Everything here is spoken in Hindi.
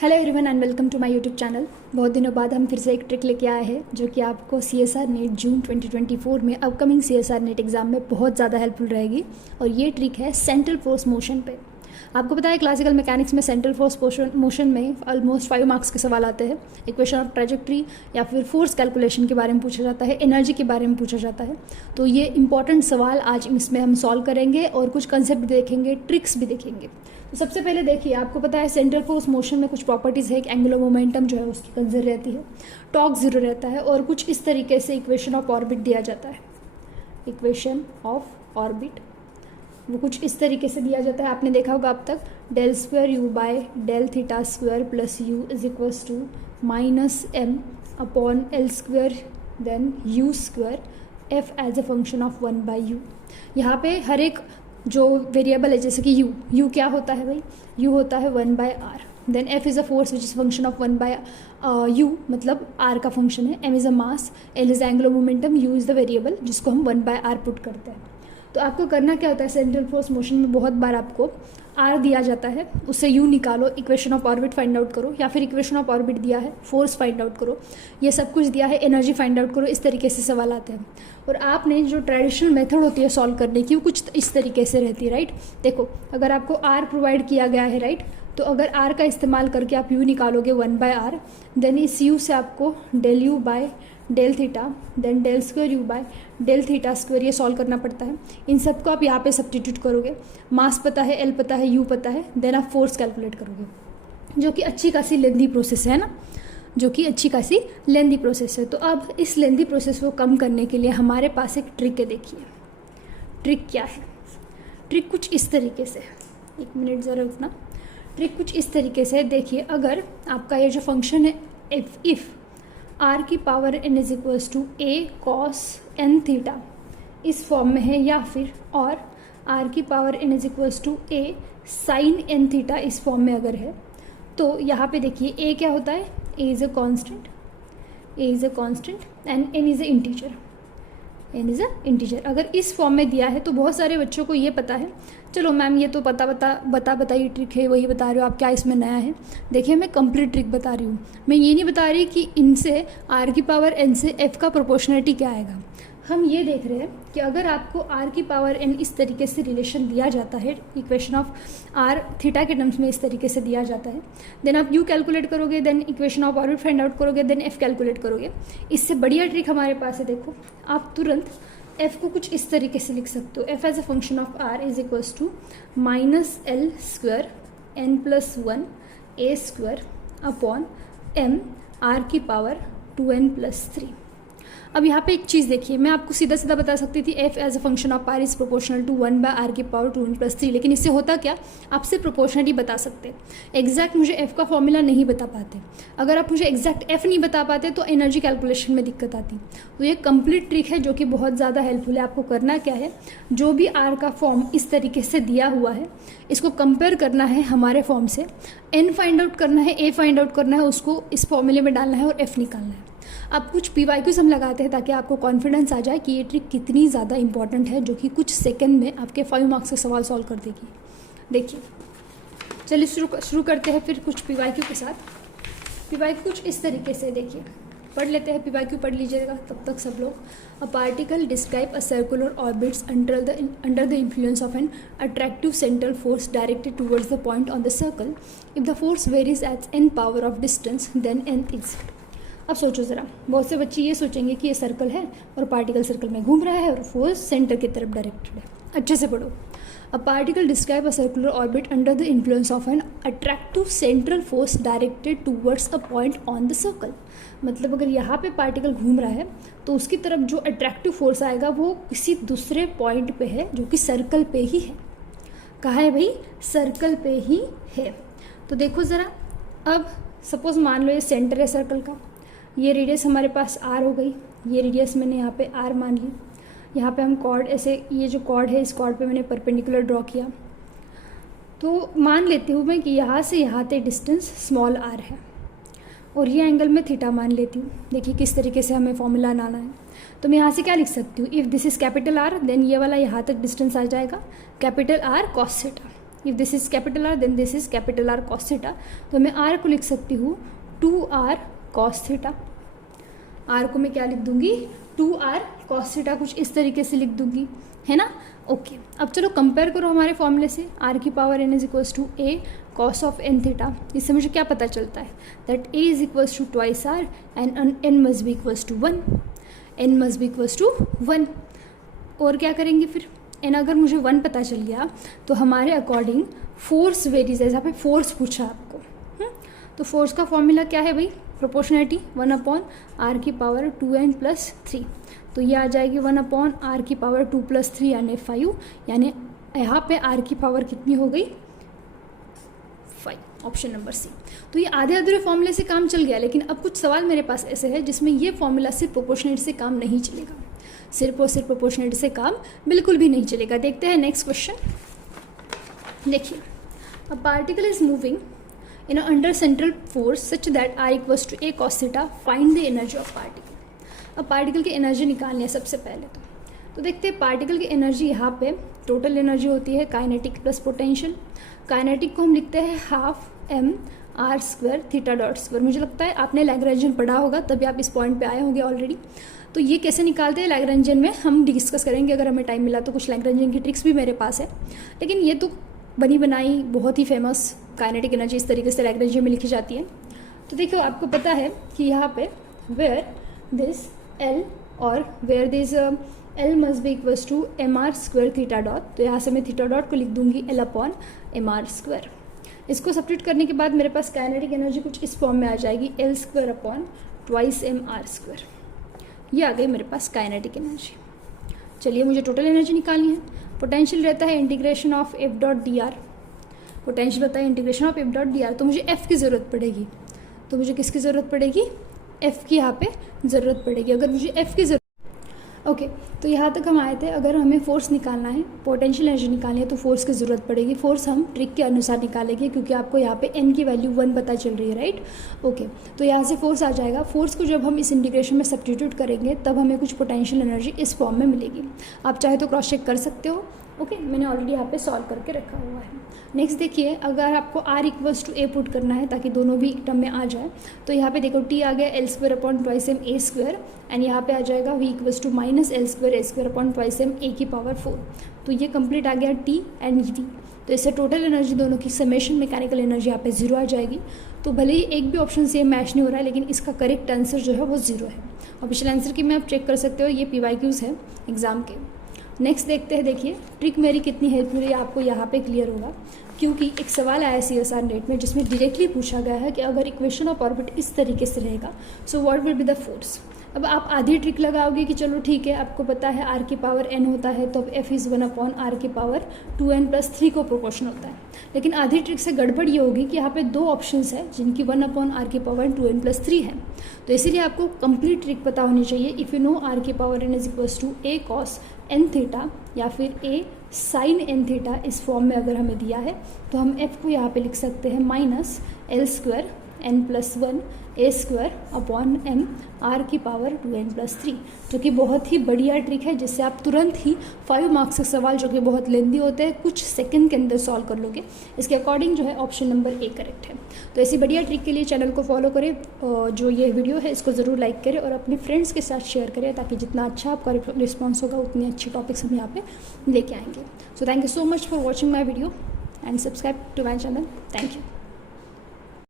Hello everyone and welcome to my YouTube channel. बहुत दिनों बाद हम फिर से एक ट्रिक लेके आए हैं जो कि आपको CSR नेट जून 2024 में अपकमिंग CSR नेट एग्जाम में बहुत ज़्यादा हेल्पफुल रहेगी। और ये ट्रिक है सेंट्रल फोर्स मोशन पे। आपको पता है क्लासिकल मैकेनिक्स में सेंट्रल फोर्स मोशन में ऑलमोस्ट 5 मार्क्स के सवाल आते हैं। इक्वेशन ऑफ ट्रेजेक्ट्री या फिर फोर्स कैलकुलेशन के बारे में पूछा जाता है, एनर्जी के बारे में पूछा जाता है। तो ये इंपॉर्टेंट सवाल आज इसमें हम सॉल्व करेंगे और कुछ कंसेप्ट देखेंगे, ट्रिक्स भी देखेंगे। तो सबसे पहले देखिए, आपको पता है सेंट्रल फोर्स मोशन में कुछ प्रॉपर्टीज़ है। एक एंगुलर मोमेंटम जो है उसकी कंजर्व रहती है, टॉर्क जीरो रहता है और कुछ इस तरीके से इक्वेशन ऑफ ऑर्बिट दिया जाता है। इक्वेशन ऑफ ऑर्बिट वो कुछ इस तरीके से दिया जाता है, आपने देखा होगा अब तक। Del square u by del theta square plus u is equals to minus m upon l square then u square f as a function of 1/u। यहाँ पे हर एक जो वेरिएबल है, जैसे कि u क्या होता है भाई, u होता है 1/r। Then f is a force which is function of 1/u, मतलब r का फंक्शन है। m is a mass, l is angular momentum, u is the variable जिसको हम 1/r पुट करते हैं। तो आपको करना क्या होता है, सेंट्रल फोर्स मोशन में बहुत बार आपको r दिया जाता है, उससे u निकालो, equation of orbit find out करो, या फिर इक्वेशन ऑफ ऑर्बिट दिया है, फोर्स फाइंड आउट करो, ये सब कुछ दिया है, एनर्जी फाइंड आउट करो। इस तरीके से सवाल आते हैं। और आपने जो ट्रेडिशनल मेथड होती है सॉल्व करने की वो कुछ इस तरीके से रहती है, राइट। देखो, अगर आपको r प्रोवाइड किया गया है, राइट, तो अगर r का इस्तेमाल करके आप u निकालोगे 1/r, देन इस u से आपको del u by del theta then del square u by del theta square ये सॉल्व करना पड़ता है। इन सबको आप यहाँ पे सब्स्टिट्यूट करोगे, मास पता है, एल पता है, यू पता है, देन आप फोर्स कैलकुलेट करोगे, जो कि अच्छी खासी लेंदी प्रोसेस है ना, जो कि अच्छी खासी लेंदी प्रोसेस है। तो अब इस लेंदी प्रोसेस को कम करने के लिए हमारे पास एक ट्रिक है। देखिए ट्रिक क्या है। ट्रिक कुछ इस तरीके से, एक मिनट ज़रा रुकना। ट्रिक कुछ इस तरीके से, देखिए अगर आपका ये जो फंक्शन है इफ़ r की power n is equals to a cos n theta इस फॉर्म में है, या फिर और r की power n is equals to a sin n theta इस फॉर्म में अगर है, तो यहाँ पे देखिए a क्या होता है, a is a constant, and n is a integer, अगर इस फॉर्म में दिया है तो बहुत सारे बच्चों को ये पता है। चलो मैम ये तो बता ये ट्रिक है, वही बता रहे हो आप, क्या इसमें नया है। देखिए मैं कंप्लीट ट्रिक बता रही हूँ, मैं ये नहीं बता रही कि इनसे r की पावर n से f का प्रोपोर्शनलिटी क्या आएगा। हम ये देख रहे हैं कि अगर आपको r की पावर n इस तरीके से रिलेशन दिया जाता है, इक्वेशन ऑफ r थीटा के टर्म्स में इस तरीके से दिया जाता है, देन आप u कैलकुलेट करोगे, then equation of orbit find out करोगे, देन f कैलकुलेट करोगे। इससे बढ़िया ट्रिक हमारे पास है। देखो आप तुरंत f को कुछ इस तरीके से लिख सकते हो, f as a function of r is equals to minus L square n plus 1 a square upon m r की पावर 2n प्लस 3। अब यहाँ पे एक चीज़ देखिए, मैं आपको सीधा सीधा बता सकती थी f as a function of r is proportional to 1/r की पावर 2n प्लस 3, लेकिन इससे होता क्या, आप सिर्फ प्रोपोर्शनलिटी बता सकते, एग्जैक्ट मुझे f का फॉर्मूला नहीं बता पाते। अगर आप मुझे एग्जैक्ट f नहीं बता पाते तो एनर्जी कैलकुलेशन में दिक्कत आती। तो ये कंप्लीट ट्रिक है जो कि बहुत ज़्यादा हेल्पफुल है। आपको करना क्या है, जो भी r का फॉर्म इस तरीके से दिया हुआ है इसको कंपेयर करना है हमारे फॉर्म से, n फाइंड आउट करना है, a फाइंड आउट करना है, उसको इस फॉर्मूले में डालना है और f निकालना है। अब कुछ PYQs हम लगाते हैं ताकि आपको कॉन्फिडेंस आ जाए कि ये ट्रिक कितनी ज़्यादा इंपॉर्टेंट है, जो कि कुछ सेकंड में आपके 5 मार्क्स के सवाल सॉल्व कर देगी। देखिए चलिए शुरू करते हैं फिर कुछ PYQ के साथ। PYQ कुछ इस तरीके से, देखिए पढ़ लेते हैं। PYQ पढ़ लीजिएगा तब तक सब लोग। A particle describe a circular orbits under the influence of an attractive central force directed towards the point on the circle. If the force varies at n power of distance then n is. अब सोचो ज़रा, बहुत से बच्चे ये सोचेंगे कि ये सर्कल है और पार्टिकल सर्कल में घूम रहा है और फोर्स सेंटर की तरफ डायरेक्टेड है। अच्छे से पढ़ो। अ particle describe a circular orbit under the influence of an attractive central force directed towards a point on the circle. मतलब अगर यहाँ पे पार्टिकल घूम रहा है तो उसकी तरफ जो अट्रैक्टिव फोर्स आएगा वो किसी दूसरे पॉइंट पे है, जो कि सर्कल पे ही है। कहाँ है भाई, सर्कल पे ही है। तो देखो ज़रा, अब सपोज मान लो ये सेंटर है सर्कल का, ये रेडियस हमारे पास r हो गई, ये रेडियस मैंने यहाँ पे r मान ली। यहाँ पे हम कॉर्ड ऐसे, ये जो कॉर्ड है इस कॉर्ड पे मैंने परपेंडिकुलर ड्रॉ किया। तो मान लेती हूँ मैं कि यहाँ से यहाँ तक डिस्टेंस स्मॉल r है और ये एंगल मैं थीटा मान लेती हूँ। देखिए किस तरीके से हमें फॉर्मूला लाना है। तो मैं यहाँ से क्या लिख सकती हूँ, if this is capital R then ये वाला यहाँ तक डिस्टेंस आ जाएगा capital R cos theta. If this is capital R then this is capital R cos theta. तो मैं आर को लिख सकती हूँ 2r कॉस थीटा। आर को मैं क्या लिख दूंगी 2r कॉस थीटा, कुछ इस तरीके से लिख दूंगी, है ना। ओके अब चलो कंपेयर करो हमारे फॉर्मूले से, आर की power n is equals to A cos of n theta. इससे मुझे क्या पता चलता है that a is equals to twice R and n must be equals to 1, n must be equals to 1। और क्या करेंगे फिर, n अगर मुझे 1 पता चल गया तो हमारे अकॉर्डिंग फोर्स वेरीज है, जहाँ पे फोर्स पूछा आपको, तो फोर्स का फॉर्मूला क्या है भाई, प्रोपोर्शनलिटी 1/r की पावर 2n प्लस 3। तो ये आ जाएगी 1/r की पावर 2 प्लस 3 यानी 5, यानी यहाँ पे r की पावर कितनी हो गई 5, ऑप्शन नंबर सी। तो ये आधे अधूरे फॉर्मूले से काम चल गया, लेकिन अब कुछ सवाल मेरे पास ऐसे है जिसमें ये फॉर्मूला सिर्फ प्रोपोर्शनलिटी से काम नहीं चलेगा, सिर्फ और सिर्फ प्रोपोर्शनलिटी से काम बिल्कुल भी नहीं चलेगा। देखते हैं नेक्स्ट क्वेश्चन। देखिए, a particle is moving in a under central force such that r equals to a cos theta, find the energy of particle। अब पार्टिकल की एनर्जी निकालनी है सबसे पहले तो देखते हैं पार्टिकल की एनर्जी। यहाँ पे टोटल एनर्जी होती है काइनेटिक प्लस पोटेंशियल। काइनेटिक को हम लिखते हैं half m r square theta dot square. मुझे लगता है आपने लैग्रेंजियन पढ़ा होगा, तभी आप इस पॉइंट पे आए होंगे ऑलरेडी। तो ये कैसे निकालते हैं लैग्रेंजियन में हम डिस्कस करेंगे, अगर हमें टाइम मिला तो कुछ लैग्रेंजियन की ट्रिक्स भी मेरे पास है, लेकिन ये तो बनी बनाई बहुत ही फेमस काइनेटिक एनर्जी इस तरीके से लैग्रेंजियन में लिखी जाती है। तो देखो आपको पता है कि यहाँ पे वेयर दिस L और where this L must be equals to mr square theta dot, तो यहाँ से मैं थीटा डॉट को लिख दूंगी L अपॉन mr स्क्वायर। इसको सब्स्टिट्यूट करने के बाद मेरे पास काइनेटिक एनर्जी कुछ इस फॉर्म में आ जाएगी L square upon twice mr square. ये आ गई मेरे पास काइनेटिक एनर्जी। चलिए मुझे टोटल एनर्जी निकालनी है। पोटेंशियल रहता है integration of F dot D R, potential होता है integration of F dot D R. तो मुझे एफ की ज़रूरत पड़ेगी, तो मुझे किसकी ज़रूरत पड़ेगी, एफ की यहाँ पे ज़रूरत पड़ेगी। अगर मुझे एफ की ज़रूरत ओके तो यहाँ तक हम आए थे। अगर हमें फोर्स निकालना है, पोटेंशियल एनर्जी निकालनी है, तो फोर्स की ज़रूरत पड़ेगी। फोर्स हम ट्रिक के अनुसार निकालेंगे क्योंकि आपको यहाँ पे n की वैल्यू 1 पता चल रही है, राइट। ओके तो यहाँ से फोर्स आ जाएगा। फोर्स को जब हम इस इंटीग्रेशन में सब्स्टिट्यूट करेंगे तब हमें कुछ पोटेंशियल एनर्जी इस फॉर्म में मिलेगी। आप चाहे तो क्रॉस चेक कर सकते हो। ओके मैंने ऑलरेडी यहाँ पे सॉल्व करके रखा हुआ है। नेक्स्ट देखिए, अगर आपको r equals to a put करना है ताकि दोनों भी टर्म में आ जाए, तो यहाँ पे देखो t आ गया L square upon twice m a square, and यहाँ पे आ जाएगा v equals to minus L square a square upon twice m a की पावर 4। तो ये कंप्लीट आ गया t एंड v। तो इससे टोटल एनर्जी दोनों की समेशन मैकेनिकल एनर्जी यहाँ पे 0 आ जाएगी। तो भले ही एक भी ऑप्शन सेम मैच नहीं हो रहा है, लेकिन इसका करेक्ट आंसर जो है वो 0 है। और पिछले आंसर की मैं आप चेक कर सकते हो, ये PYQs है एग्जाम के। नेक्स्ट देखते हैं। देखिए ट्रिक मेरी कितनी हेल्प मिली आपको यहाँ पे क्लियर होगा, क्योंकि एक सवाल आया CSR नेट में जिसमें डायरेक्टली पूछा गया है कि अगर इक्वेशन ऑफ ऑर्बिट इस तरीके से रहेगा so what will be the force. अब आप आधी ट्रिक लगाओगे कि चलो ठीक है, आपको पता है r की पावर n होता है, तो अब f इज़ 1 अपॉन r की पावर 2n प्लस 3 को प्रोपोर्शन होता है। लेकिन आधी ट्रिक से गड़बड़ ये होगी कि यहाँ पे दो ऑप्शंस है जिनकी 1 अपॉन r की पावर 2n प्लस 3 है। तो इसीलिए आपको कंप्लीट ट्रिक पता होनी चाहिए। इफ़ यू नो r की power n is equals to a cos n theta या फिर a साइन n थीटा, इस फॉर्म में अगर हमें दिया है तो हम f को यहाँ पे लिख सकते हैं minus L square n plus 1 a square upon m r की पावर 2n प्लस 3, जो कि बहुत ही बढ़िया ट्रिक है जिससे आप तुरंत ही 5 मार्क्स के सवाल जो कि बहुत लेंदी होते हैं कुछ सेकंड के अंदर सॉल्व कर लोगे। इसके अकॉर्डिंग जो है ऑप्शन नंबर A करेक्ट है। तो ऐसी बढ़िया ट्रिक के लिए चैनल को फॉलो करें, जो ये वीडियो है इसको ज़रूर लाइक करें और अपने फ्रेंड्स के साथ शेयर करें, ताकि जितना अच्छा आपका रिस्पॉन्स होगा उतनी अच्छी टॉपिक्स हम यहाँ पे लेके आएंगे। So thank you so much for watching my video and subscribe to my channel. Thank you.